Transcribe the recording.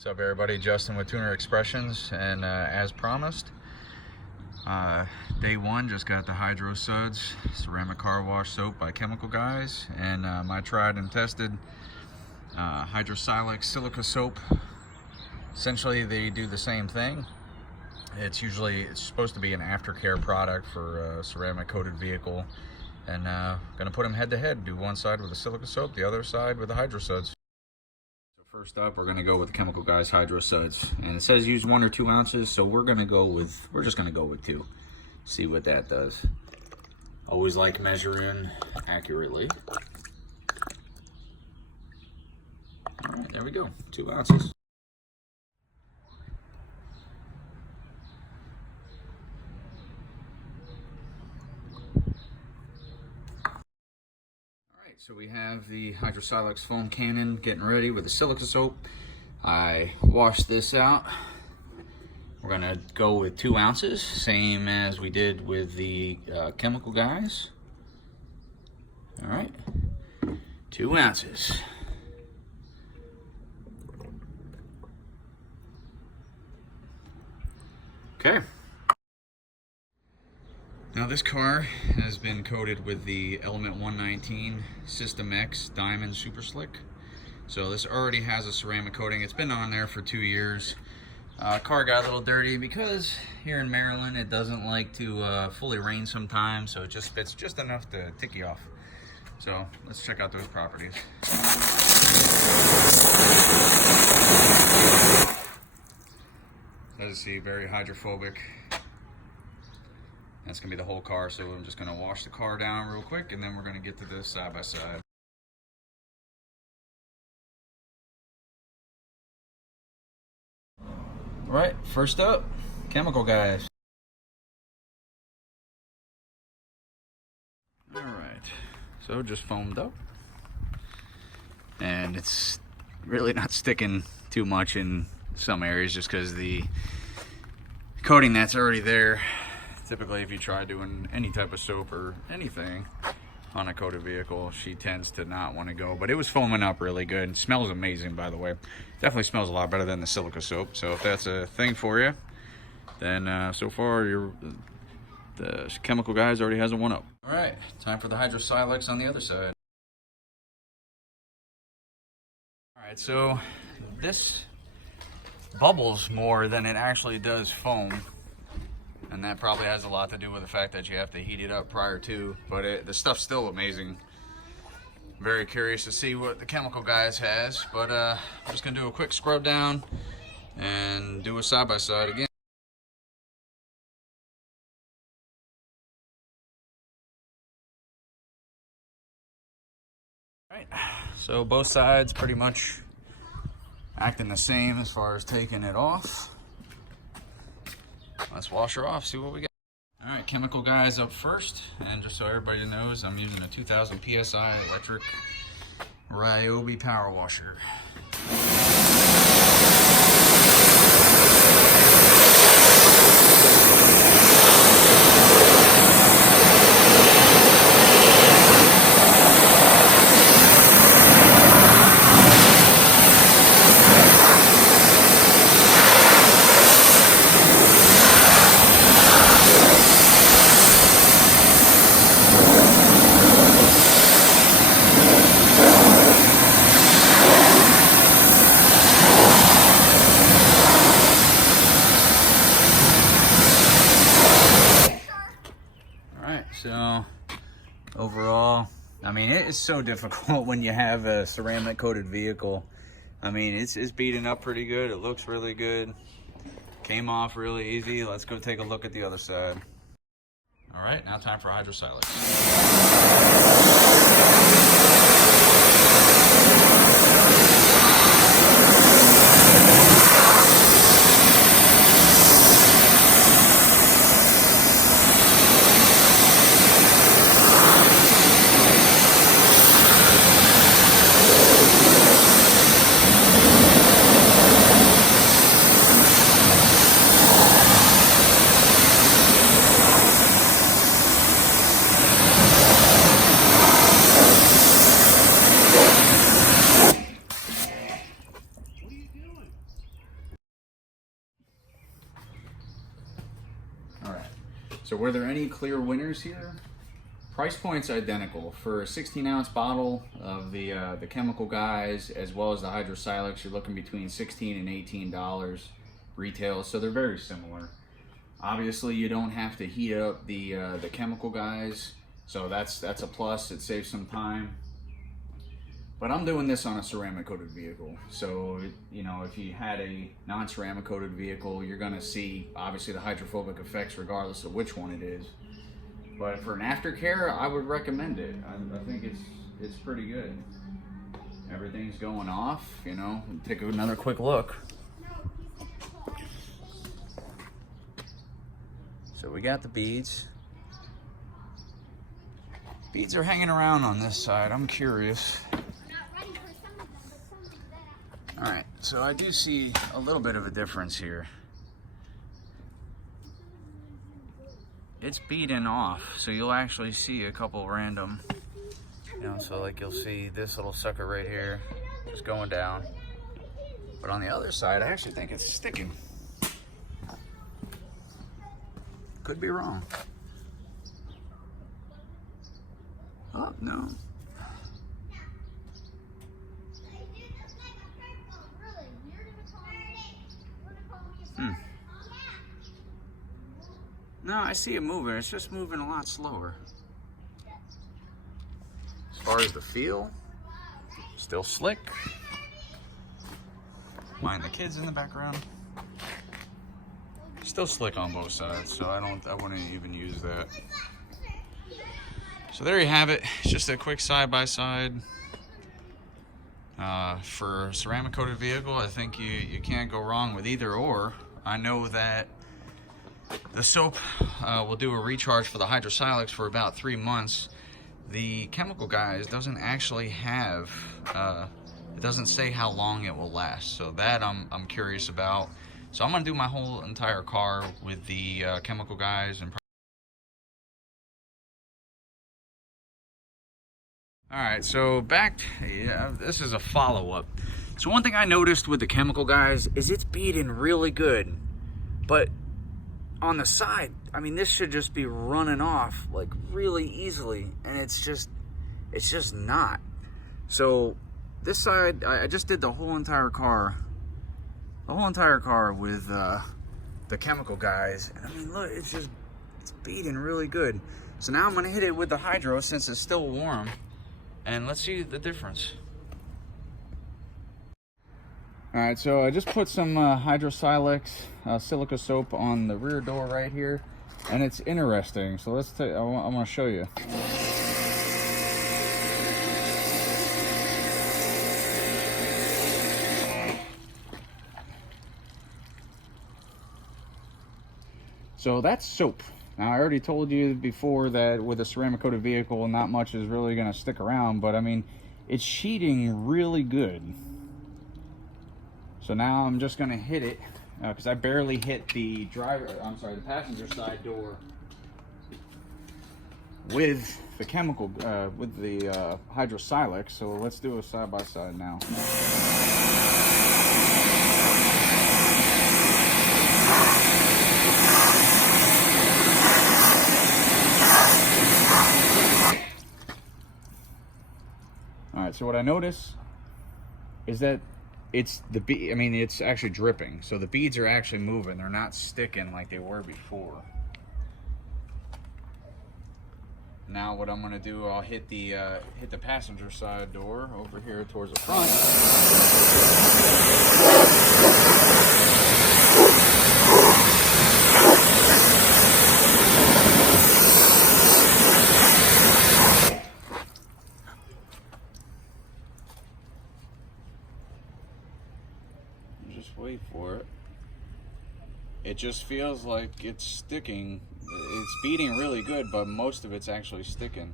What's up, everybody? Justin with Tuner Xpressions, and as promised, day one just got the Hydro Suds ceramic car wash soap by Chemical Guys, and my tried and tested HydroSilex Silica Soap. Essentially, they do the same thing. It's supposed to be an aftercare product for a ceramic coated vehicle, and gonna put them head to head. Do one side with the silica soap, the other side with the Hydro Suds. First up, we're gonna go with the Chemical Guys Hydro Suds, and it says use 1 or 2 ounces, so we're just gonna go with 2. See what that does. Always like measuring accurately. All right, there we go, 2 ounces. So we have the HydroSilex foam cannon getting ready with the silica soap. I washed this out. We're gonna go with 2 ounces, same as we did with the Chemical Guys. All right, 2 ounces. Okay. Now this car has been coated with the Element 119 System X Diamond Super Slick. So this already has a ceramic coating. It's been on there for 2 years. Car got a little dirty because here in Maryland it doesn't like to fully rain sometimes, so it just spits just enough to tick you off. So let's check out those properties. As you see, very hydrophobic. That's gonna be the whole car, so I'm just gonna wash the car down real quick, and then we're gonna get to this side by side. All right, first up, Chemical Guys. All right, so just foamed up, and it's really not sticking too much in some areas just because the coating that's already there. Typically, if you try doing any type of soap or anything on a coated vehicle, she tends to not want to go. But it was foaming up really good. It smells amazing, by the way. Definitely smells a lot better than the silica soap. So if that's a thing for you, then so far the Chemical Guys already has a 1-up. All right, time for the HydroSilex on the other side. All right, so this bubbles more than it actually does foam. And that probably has a lot to do with the fact that you have to heat it up prior to, but the stuff's still amazing. Very curious to see what the Chemical Guys has, but I'm just gonna do a quick scrub down and do a side by side again. All right, so both sides pretty much acting the same as far as taking it off. Let's wash her off, see what we got. All right, Chemical Guys up first, and just so everybody knows, I'm using a 2000 PSI electric Ryobi power washer. So overall, I mean, it is so difficult when you have a ceramic coated vehicle. I mean, it's beaten up pretty good. It looks really good. Came off really easy. Let's go take a look at the other side. All right, now time for HydroSilex. So were there any clear winners here? Price point's identical. For a 16-ounce bottle of the Chemical Guys as well as the HydroSilex, you're looking between $16 and $18 retail, so they're very similar. Obviously, you don't have to heat up the Chemical Guys, so that's a plus. It saves some time. But I'm doing this on a ceramic coated vehicle, so you know, if you had a non-ceramic coated vehicle, you're going to see obviously the hydrophobic effects regardless of which one it is. But for an aftercare, I would recommend it. I think it's pretty good. Everything's going off, you know. Take another quick look. So we got the beads. Beads are hanging around on this side. I'm curious. All right, so I do see a little bit of a difference here. It's beading off, so you'll actually see a couple random, you know, so like you'll see this little sucker right here just going down. But on the other side, I actually think it's sticking. Could be wrong. Oh, no. No, I see it moving. It's just moving a lot slower. As far as the feel, still slick. Mind the kids in the background. Still slick on both sides, so I wouldn't even use that. So there you have it. It's just a quick side-by-side. For a ceramic coated vehicle, I think you can't go wrong with either or. I know that the soap will do a recharge for the HydroSilex for about 3 months. The Chemical Guys doesn't actually have, it doesn't say how long it will last. So that I'm curious about. So I'm gonna do my whole entire car with the Chemical Guys. And all right, so this is a follow-up. So one thing I noticed with the Chemical Guys is it's beading really good, but on the side, I mean, this should just be running off like really easily, and it's just not. So this side, I just did the whole entire car with the Chemical Guys, and I mean, look, it's beading really good. So now I'm gonna hit it with the Hydro since it's still warm, and let's see the difference. All right, so I just put some HydroSilex Silica Soap on the rear door right here, and it's interesting. So I want to show you. So that's soap. Now, I already told you before that with a ceramic coated vehicle, not much is really going to stick around, but I mean, it's sheeting really good. So now I'm just gonna hit it because I barely hit the the passenger side door with the HydroSilex. So let's do a side by side now. All right. So what I notice is that it's actually dripping. So the beads are actually moving. They're not sticking like they were before. Now what I'm gonna do, I'll hit the passenger side door over here towards the front. Just wait for it. It just feels like it's sticking. It's beating really good, but most of it's actually sticking.